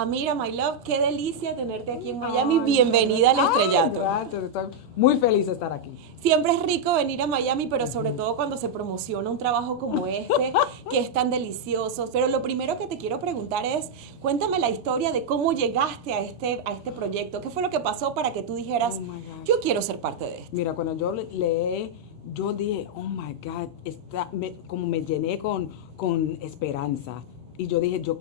Amira, my love, qué delicia tenerte aquí en Miami. Bienvenida al estrellato. Gracias, estoy muy feliz de estar aquí. Siempre es rico venir a Miami, pero sobre todo cuando se promociona un trabajo como este, que es tan delicioso. Pero lo primero que te quiero preguntar es, cuéntame la historia de cómo llegaste a este proyecto. ¿Qué fue lo que pasó para que tú dijeras, yo quiero ser parte de esto? Mira, cuando yo leí, yo dije, oh my God, como me llené con esperanza. Y yo dije, yo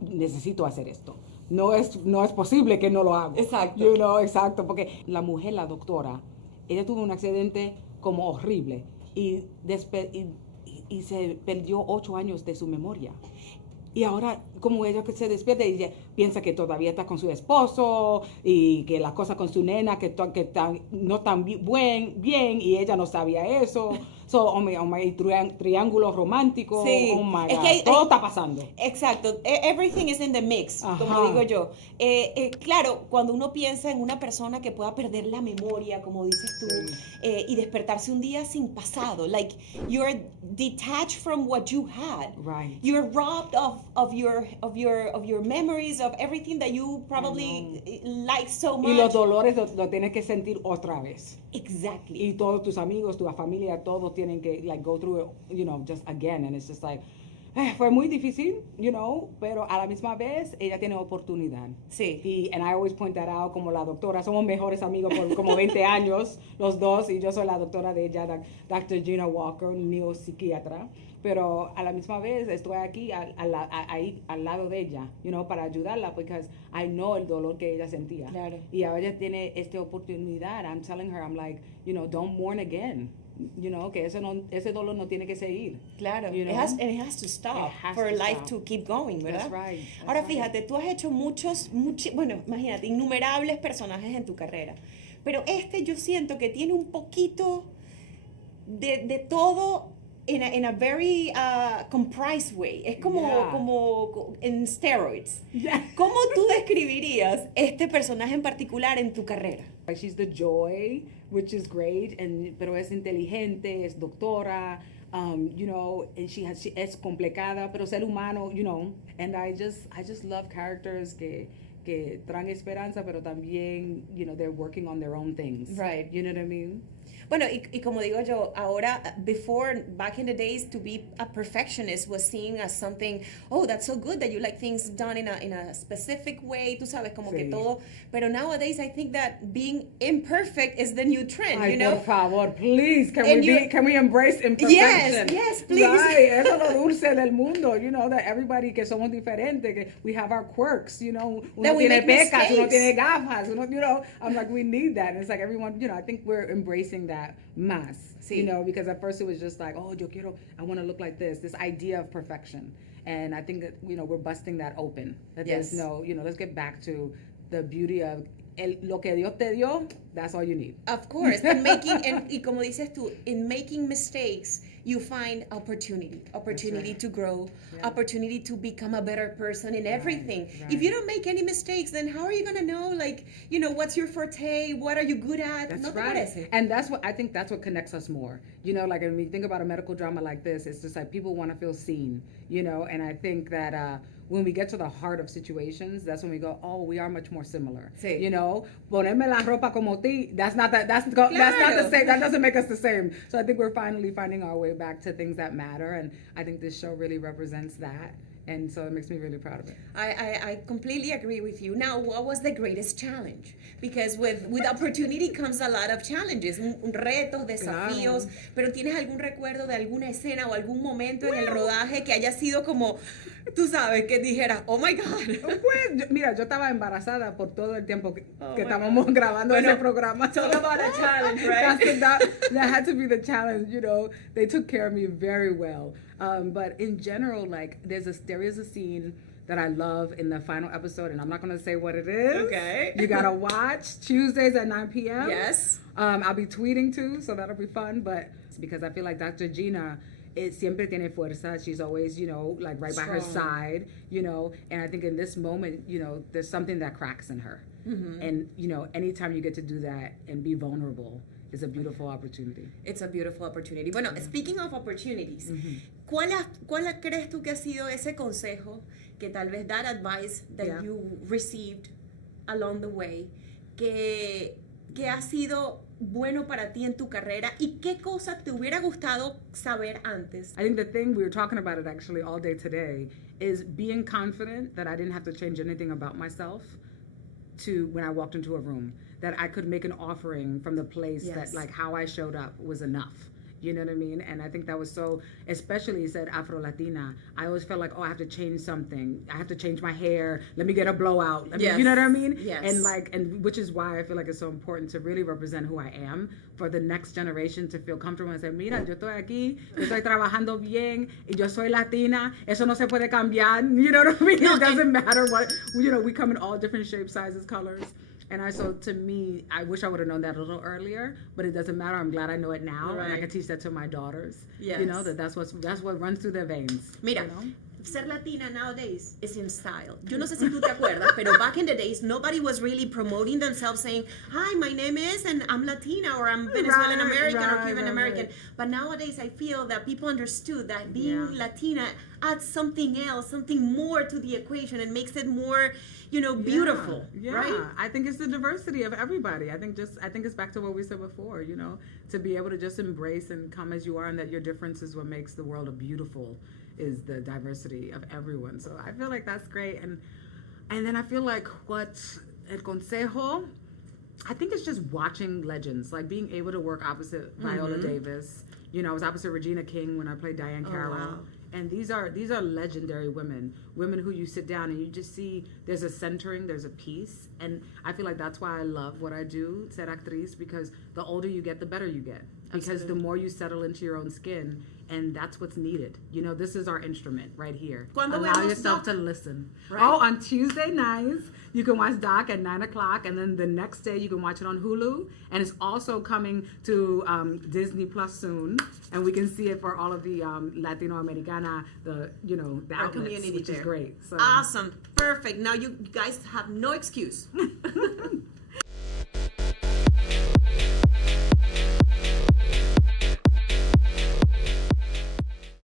necesito hacer esto. No es posible que no lo haga. Exacto. Exacto, porque la mujer, la doctora, ella tuvo un accidente como horrible y se perdió 8 años de su memoria. Y ahora, como ella que se despierta y ella piensa que todavía está con su esposo y que las cosas con su nena que no están bien y ella no sabía eso. Oh my, triángulo romántico. Sí. Oh my es God. que Todo está pasando. Exacto. Everything is in the mix, como digo yo. Claro, cuando uno piensa en una persona que pueda perder la memoria, como dices tú, y despertarse un día sin pasado, like you're detached from what you had. Right. You're robbed of your memories, of everything that you probably like so much. Y los dolores lo tienes que sentir otra vez. Exactly. Y todos tus amigos, tu familia, todos tienen que go through it, just again. And it's just like, fue muy difícil, pero a la misma vez ella tiene oportunidad. Sí. And I always point that out, como la doctora, somos mejores amigos por como 20 años, los dos, y yo soy la doctora de ella, Dr. Gina Walker, neuropsiquiatra. Pero a la misma vez estoy aquí ahí al lado de ella, para ayudarla, porque I know el dolor que ella sentía. Claro. Y ahora ella tiene esta oportunidad. I'm telling her, I'm like, don't mourn again. Que ese dolor no tiene que seguir. Claro. It has to stop for life to keep going, ¿verdad? That's right. Ahora fíjate, tú has hecho bueno, imagínate, innumerables personajes en tu carrera. Pero yo siento que tiene un poquito de todo in a very comprised way. Es como en steroids. Yeah. ¿Cómo tú describirías este personaje en particular en tu carrera? She's the joy, which is great, pero es inteligente, es doctora, and she es complicada, pero ser humano, and I just love characters que traen esperanza, pero también, they're working on their own things. Right. You know what I mean? Bueno, y como digo yo, ahora, back in the days, to be a perfectionist was seen as something, oh, that's so good that you like things done in a specific way, tú sabes, como que todo. Pero nowadays, I think that being imperfect is the new trend, Ay, por favor, please, can we embrace imperfection? Yes, please. Right, eso es lo dulce del mundo, that everybody, que somos diferentes, que we have our quirks, uno tiene pecas, uno tiene gafas, I'm like, we need that. And it's like everyone, I think we're embracing that más, because at first it was just like, oh, I want to look like this idea of perfection. And I think that, we're busting that open. That yes. There's no, let's get back to the beauty of lo que Dios te dio, that's all you need. Of course. Y como dices tú, in making mistakes, you find opportunity right. to grow, opportunity to become a better person in everything. Right. If you don't make any mistakes, then how are you going to know, what's your forte? What are you good at? That's right. And I think that's what connects us more. Like when you think about a medical drama like this, it's just like people want to feel seen, and I think that when we get to the heart of situations, that's when we go, oh, we are much more similar. Sí. Ponerme la ropa como ti, that's not the same. That doesn't make us the same. So I think we're finally finding our way back to things that matter, and I think this show really represents that. And so it makes me really proud of it. I completely agree with you. Now, what was the greatest challenge? Because with opportunity comes a lot of challenges, retos, desafíos. Claro. Pero ¿tienes algún recuerdo de alguna escena o algún momento en el rodaje que haya sido como, tú sabes, que dijeras, oh my God? Pues, mira, yo estaba embarazada por todo el tiempo que estábamos grabando ese programa. Talk about a challenge, right? That had to be the challenge, They took care of me very well. But in general, like, there is a scene that I love in the final episode, and I'm not going to say what it is. Okay. You got to watch Tuesdays at 9 p.m. Yes. I'll be tweeting too, so that'll be fun. But it's because I feel like Dr. Gina siempre tiene fuerza. She's always, like right strong by her side, and I think in this moment, there's something that cracks in her. Mm-hmm. And, anytime you get to do that and be vulnerable, is a beautiful opportunity. It's a beautiful opportunity. Bueno, speaking of opportunities, ¿cuál crees tú que ha sido ese consejo que tal vez that advice that you received along the way que ha sido bueno para ti en tu carrera y qué cosa te hubiera gustado saber antes? I think the thing, we were talking about it actually all day today, is being confident that I didn't have to change anything about myself to when I walked into a room, that I could make an offering from the place that like how I showed up was enough. You know what I mean? And I think that was so, especially you said Afro-Latina, I always felt like, oh, I have to change something. I have to change my hair. Let me get a blowout. I mean, you know what I mean? Yes. And which is why I feel like it's so important to really represent who I am for the next generation to feel comfortable and say, mira, yo estoy aquí, yo estoy trabajando bien, y yo soy Latina, eso no se puede cambiar. You know what I mean? It doesn't matter what, you know, we come in all different shapes, sizes, colors. And so to me, I wish I would have known that a little earlier, but it doesn't matter. I'm glad I know it now, and I can teach that to my daughters. Yes. You know, that's what runs through their veins. Mira, you know? Ser Latina nowadays is in style. Yo no sé si tú te acuerdas, pero back in the days, nobody was really promoting themselves saying, hi, my name is, and I'm Latina, or I'm Venezuelan American, or Cuban American. But nowadays, I feel that people understood that being Latina adds something else, something more to the equation, and makes it more, you know, beautiful, right? I think it's the diversity of everybody. I think it's back to what we said before, you know, to be able to just embrace and come as you are, and that your difference is what makes the world a beautiful, is the diversity of everyone. So I feel like that's great. And then I feel like what el consejo, I think it's just watching legends, like being able to work opposite Viola Davis. You know, I was opposite Regina King when I played Diane Carroll. Wow. And these are legendary women who you sit down and you just see there's a centering, there's a peace. And I feel like that's why I love what I do, ser actriz, because the older you get, the better you get. Because the more you settle into your own skin, and that's what's needed. You know, this is our instrument right here. Allow yourself to listen. Right? Oh, on Tuesday nights, you can watch Doc at 9 o'clock, and then the next day you can watch it on Hulu. And it's also coming to Disney Plus soon, and we can see it for all of the Latino Americana, the outlets, community which is great. So. Awesome, perfect. Now you guys have no excuse.